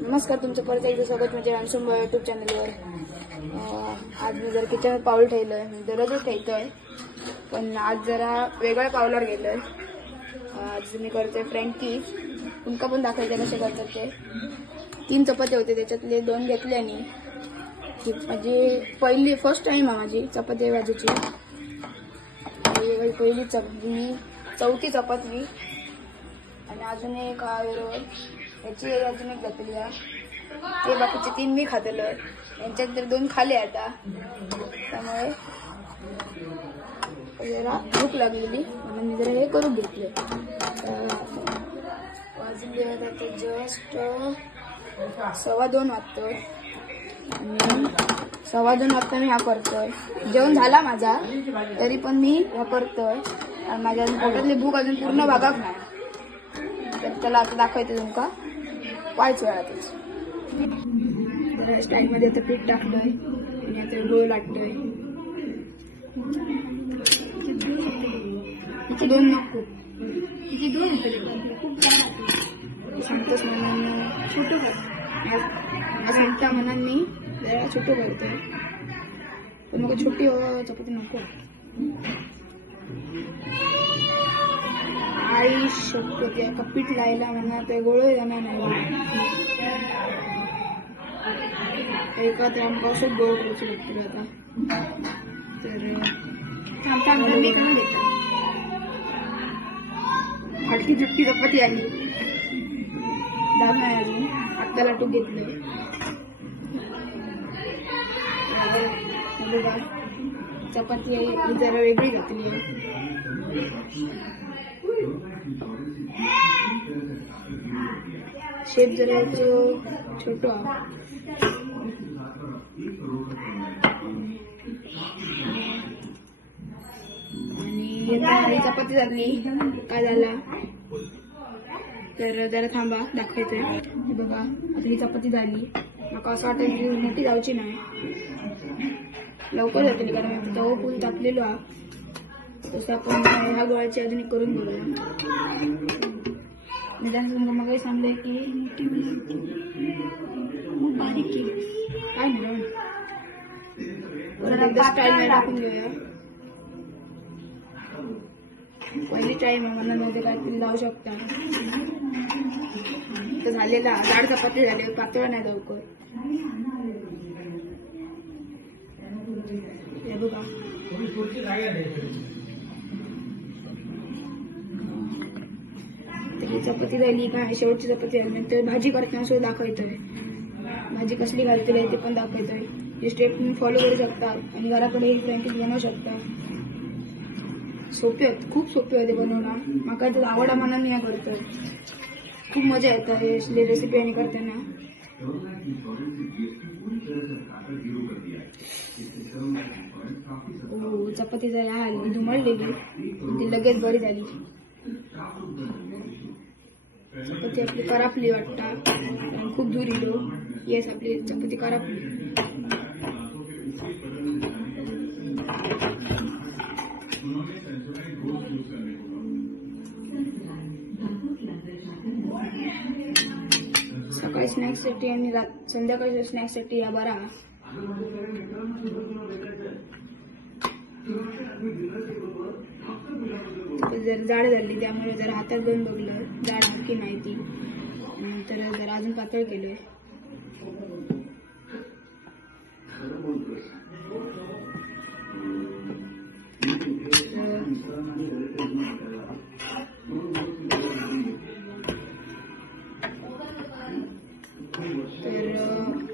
नमस्कार, तुमचं परत एकदा स्वागत म्हणजे अनसुंबा यूट्यूब चॅनलवर. आज मी जर किचन पाऊल ठेवलंय, मी दररोजच ठेवतोय, पण आज जरा वेगळ्या पावलावर गेलोय. आज मी करतोय फ्रँकी. तुमका पण दाखवायचे कसे करतात ते. 3 चपाती होते, त्याच्यातले 2 घेतले आणि माझी फर्स्ट टाइम आहे माझी चपाती भाजीची. पहिली चपाती, चौथी चपाती आणि अजून एक याची अजून एक घातली आहे. ते बाकीचे 3 मी खातलो. यांच्यात तर 2 खाले आता, त्यामुळे जरा भूक लागलेली म्हणून मी जरा हे करून घेतले. वाजले आता जस्ट 2:15 वाजतोय आणि 2:15 वाजता मी हा करतोय. जेवण झाला माझा, तरी पण मी हा करतोय आणि माझ्या पोटातली भूक अजून पूर्ण भागाक नाही. तर त्याला आता दाखवते तुमका 5 वेळातच. स्टँडमध्ये आता पीठ टाकलंय आणि आता गोळ लाटतोय. 2 नको, 2 खूप सांगतोच म्हणून छोटं करतो. सांगता म्हणून मी जरा छोटं करतोय, पण मग छोटी चपाती नको. आई शकतो की आता पीठ लायला म्हणा ते गोळ जाणार नाही. एका ते आमका असंच गोळ करायची भेटतील आता. तर मी काय देतात हटकी चटकी चपाती आली. दाब नाही अजून, आत्ता लाटून घेतलंय. बघा चपाती जरा वेगळी घातली आहे. शेप जरा छोटो आणि आता चपाती झाली. काय झाला तर जरा थांबा, दाखवायचंय. बघा आता ही चपाती झाली. मला असं वाटतं की मोठी जाऊची नाही, लवकर जाते कारण तवा फुल तापलेलो हा. तसं आपण ह्या गोळ्याची अजून करून घेऊया. मग सांगलंय की बारीक केली काय नाही. एकदा स्टाईल टाकून घेऊया. पहिली टाईम आहे मला नव्हते काय तुम्ही लावू शकता. तर झालेला जाड चपाती झाली, पातळ नाही लवकर. हे बघा चपाती झाली काय, शेवटची चपाती झाली. नंतर भाजी करताना सुद्धा दाखवायचंय. भाजी कसली घालतोय ते पण दाखवायचंय. हे स्टेप तुम्ही फॉलो करू शकता आणि घराकडे फ्रँकी बनवू शकता. सोपे आहेत, खूप सोपे होते बनवणं. माका तर आवडा मनाने नाही करतोय. खूप मजा येते हे रेसिपी आणि करताना. चपाती जरा हल्ली धुमळलेली, ती लगेच बरी झाली. चपाती आपली करापली वाटतं, खूप दूर इलो. येस, आपली चपाती करापली. सकाळी स्नॅक्ससाठी आणि संध्याकाळी स्नॅक्ससाठी या बरा. जर जाड झाली त्यामुळे जरा हातात घेऊन बघलं जाड की नाही ती. नंतर जरा अजून पातळ केलंय.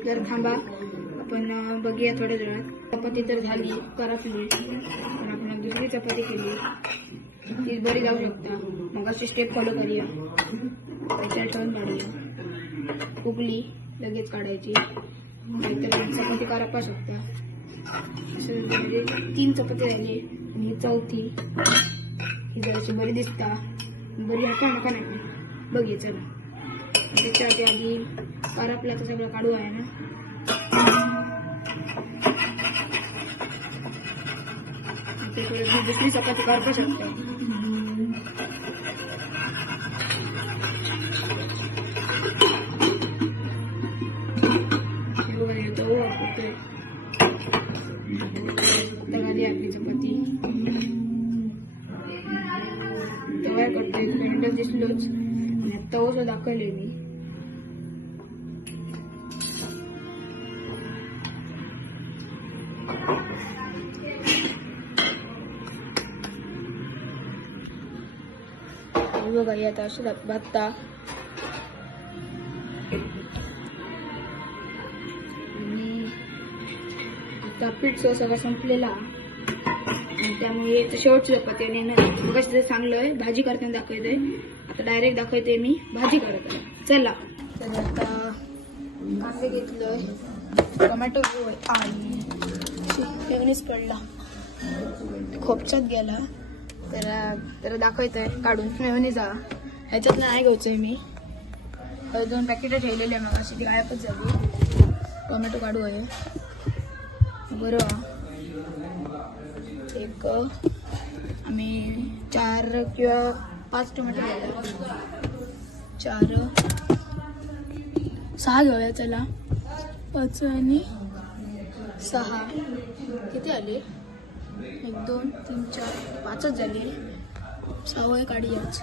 तर थांबा, आपण बघूया थोड्या वेळात. चपाती तर झाली करापली, पण आपण दुसरी चपाती केली ती बरी जाऊ शकता. मग अशी स्टेप फॉलो करूया. त्याच्यावर ठेवून काढूया. उगली लगेच काढायची, नाहीतर चपाती करापा शकता. म्हणजे 3 चपाती झाली आणि 4थी ही जराची बरी दिसता. बरी हका नका नाही बघी. चला त्याच्यासाठी आधी करापल्याचं सगळं काढू आहे ना. दुसरी चपाती करपू शकता. टाकलेली मी. बघा हे आता असं भाजता. आणि आता पीठ सगळं संपलेला त्यामुळे शेवटची चपाती आणि मग चांगलं आहे. भाजी करताना दाखवते, आता डायरेक्ट दाखवते मी भाजी करत आहे. चला तर आता कांदे घेतलोय, टोमॅटो आणि मेयोनीज पडला खोपच्यात गेला तर दाखवतोय काढून मेयोनीज. ह्याच्यात नाही घ्यायचंय मी. 2 पॅकेट ठेवलेले मग अशी ती गायबच झाली. टोमॅटो काढू आहे बरोबर. एक आम्ही 4 किंवा 5 टोमॅटो घेऊया. 4 6 घेऊया. चला 5 आणि 6 किती आले? 1 2 3 4 5च झाले. 6 काढूयाच,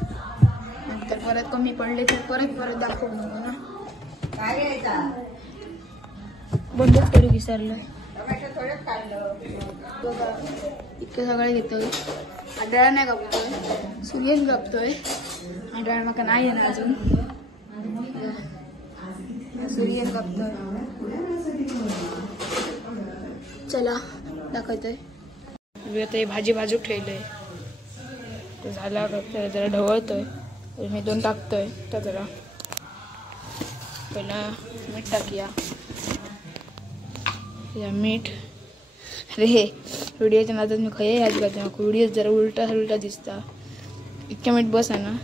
नंतर परत कमी पडले तर परत दाखवू नको ना. बंदच करू विसरलं. बघा इतकं सगळं घेतोय. आढळा नाही कापतोय, सूर्यच कापतोय. आढळा मका नाही आहे ना अजून. सूर्यच कापतोय. चला दाखवतोय. आता भाजी भाजूक ठेवलंय ते झाला. जरा ढवळतोय मी 2 टाकतोय. तर जरा पहिला मीठ टाकूया. मीठ अरे व्हिडिओच्या नादात मी खय ह्याच करते. व्हिडिओ जरा उलटा दिसता. इतक्या मीठ बस आहे ना.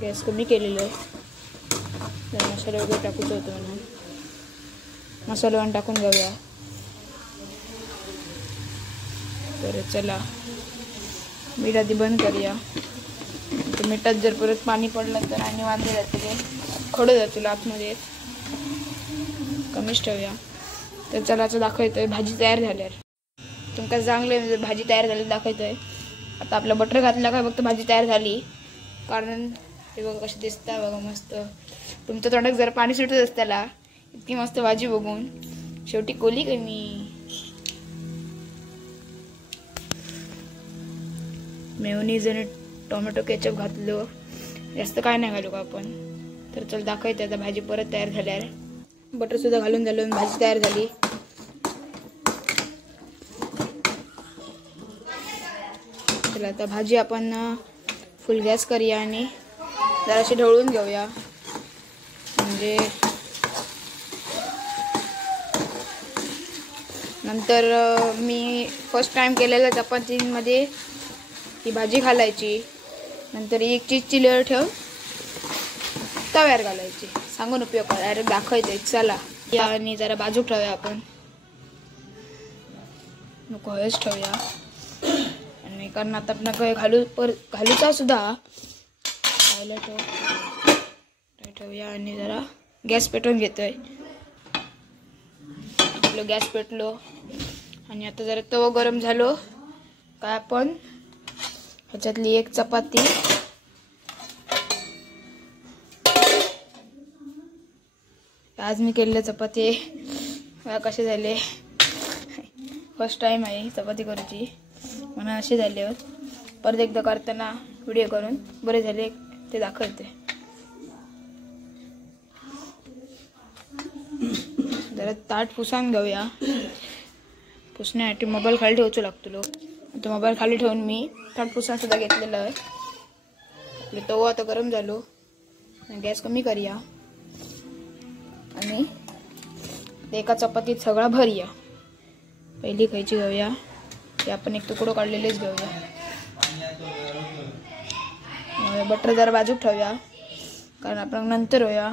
गॅस कमी केलेलं आहे. मसाला वगैरे टाकूच होतं म्हणून मसाला पण टाकून घेऊया. तर चला मीठ आधी बंद करूया. तर मिठात जर परत पाणी पडलं तर आणि वांदे जाते, खडं जातील आतमध्ये. कमीच ठेवूया. तर चला आता दाखवतोय भाजी तयार झाल्यावर. तुमका चांगले भाजी तयार झाली दाखवतोय. आता आपलं बटर घातलं काय फक्त भाजी तयार झाली. कारण हे बघा कशी दिसता बघा मस्त. तुमच्या तोंडात जरा पाणी सुटत असताला इतकी मस्त भाजी बघून. शेवटी कोली काय मी. मेयोनीज आणि टोमॅटो केचप घातलं, जास्त काय नाही घालू का आपण. तर चल दाखवते आता भाजी परत तयार झाल्यावर. बटर सुद्धा घालून झालं, भाजी तयार झाली. चला आता भाजी आपण फुल गॅस करूया आणि जराशी ढवळून घेऊया. म्हणजे नंतर मी फर्स्ट टाइम केलेल्या चपातीमध्ये ही भाजी घालायची, नंतर एक चीजची लेअर ठेवून तव्यावर घालायची. सांगून उपयोग करा, डायरेक्ट दाखवायचं. चला या आणि जरा बाजू ठेवूया आपण. नको हळद ठेवूया. आणि कारण आता आपण घालूचा सुद्धा ठेवूया. आणि जरा गॅस पेटवून घेतोय. आपलं गॅस पेटलो आणि आता जरा तवा गरम झालो काय आपण ह्याच्यातली एक चपाती आज मी केलेले चपाती कसे झाले. फर्स्ट टाइम आहे चपाती करूची म्हणून असे झाले. परत एकदा करताना व्हिडिओ करून बरे झाले ते दाखवते. जरा ताट पुसून घेऊया. पुसण्यासाठी मोबाईल खाली ठेवू लागतो. तो मोबाईल खाली ठेवून मी ताट पुसून सुद्धा घेतलेलं आहे. आपले तवा आता गरम झालो. गॅस कमी करूया आणि एका चपातीत सगळा भरूया. पहिली खायची घेऊया. ते आपण एक तुकडो काढलेलेच घेऊया. बटर जरा बाजूक ठेवूया कारण आपण नंतर होऊया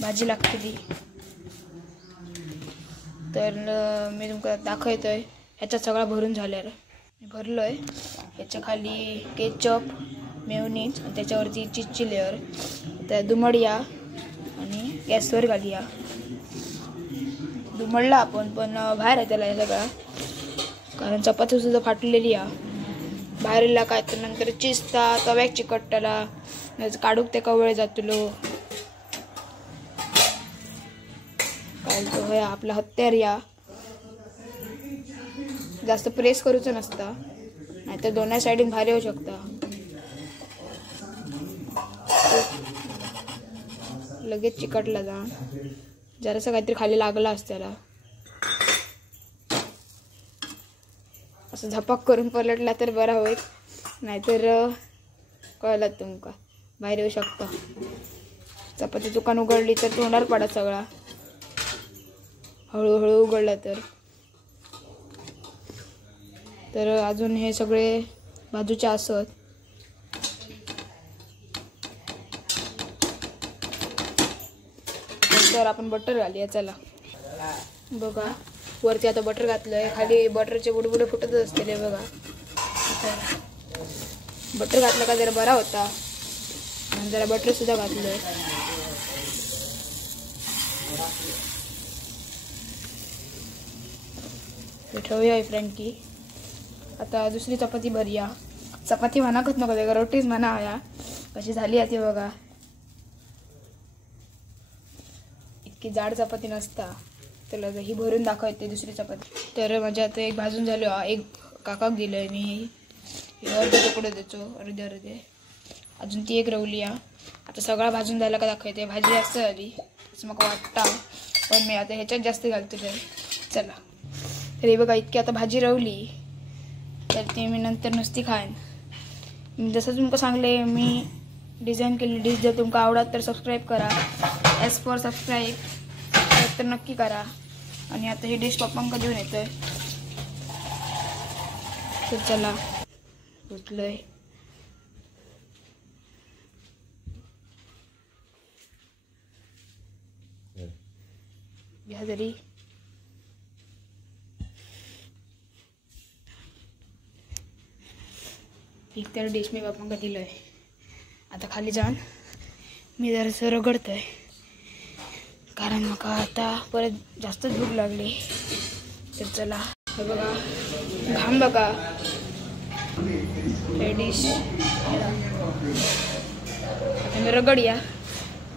भाजी लागते ती. तर मी तुमका दाखवतोय ह्याच्यात सगळा भरून झाल्यावर मी भरलोय। ह्याच्या खाली केचप, मेयोनीज आणि त्याच्यावरती चीजची लेअर, त्या दुमडूया आणि गॅसवर घालूया। दुमडला आपण पण बाहेर आहे त्याला हे सगळा, कारण चपाती सुद्धा फाटलेली आहे बाहेरला। काय तर नंतर चिजता तव्याक चिकटला काढूक ते वेळ जातलो। काय तो होय आपला हत्यार या जास्त प्रेस करूचं नसता, नाहीतर दोन्ही साइडीन भारी होऊ शकता। लगेच चिकटला जा, जरासं काहीतरी खाली लागला असं त्याला, असं झपाक करून पलटला तर बरा होईल, नाहीतर कळलं तुमका बाहेर येऊ शकता। चपाती चुकान उघडली तर तोंडावर पडत सगळा, हळूहळू उघडला तर अजून हे सगळे बाजूचे असत। तर आपण बटर घालूया चला। बघा वरती आता बटर घातलंय, खाली बटरचे बुडबुडे फुटतच असतील बघा। बटर घातलं का जरा बरा होता, जरा बटर सुद्धा घातलंय। ठेवूया फ्रँकी। आता दुसरी चपाती भरूया। चपाती म्हणाकच नको का रोटीच म्हणा या कशी झाली आहे ती बघा। इतकी जाड चपाती नसता, तर ही भरून दाखवते दुसरी चपाती। तर माझ्या आता एक भाजून झालो, एक काकाक दिलंय मी, अर्धे तुकडे देतो, अर्धे अजून ती एक रवली या। आता सगळा भाजून झाला का दाखवते। भाजी जास्त झाली असं मला वाटता, पण मी आता ह्याच्यात जास्त घालतो चला। तर हे बघा इतकी आता भाजी रवली, तर ती मी नंतर नुसती खाईन। जसं तुमका सांगले मी डिझाईन केली डिश, जर तुमका आवडत तर सबस्क्राईब करा, एस फॉर सबस्क्राईब तर नक्की करा। आणि आता ही डिश पप्पांका देऊन येतोय, तर चला उचलोय। घ्या जरी एक तर डिश मी पप्पांका दिलोय। आता खाली जाऊन मी जरासं रगडतोय, कारण मला आता परत जास्त भूक लागली। तर चला हे बघा घाम बघा डिश, आता मी रगडूया।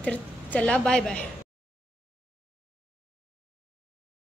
तर चला बाय बाय।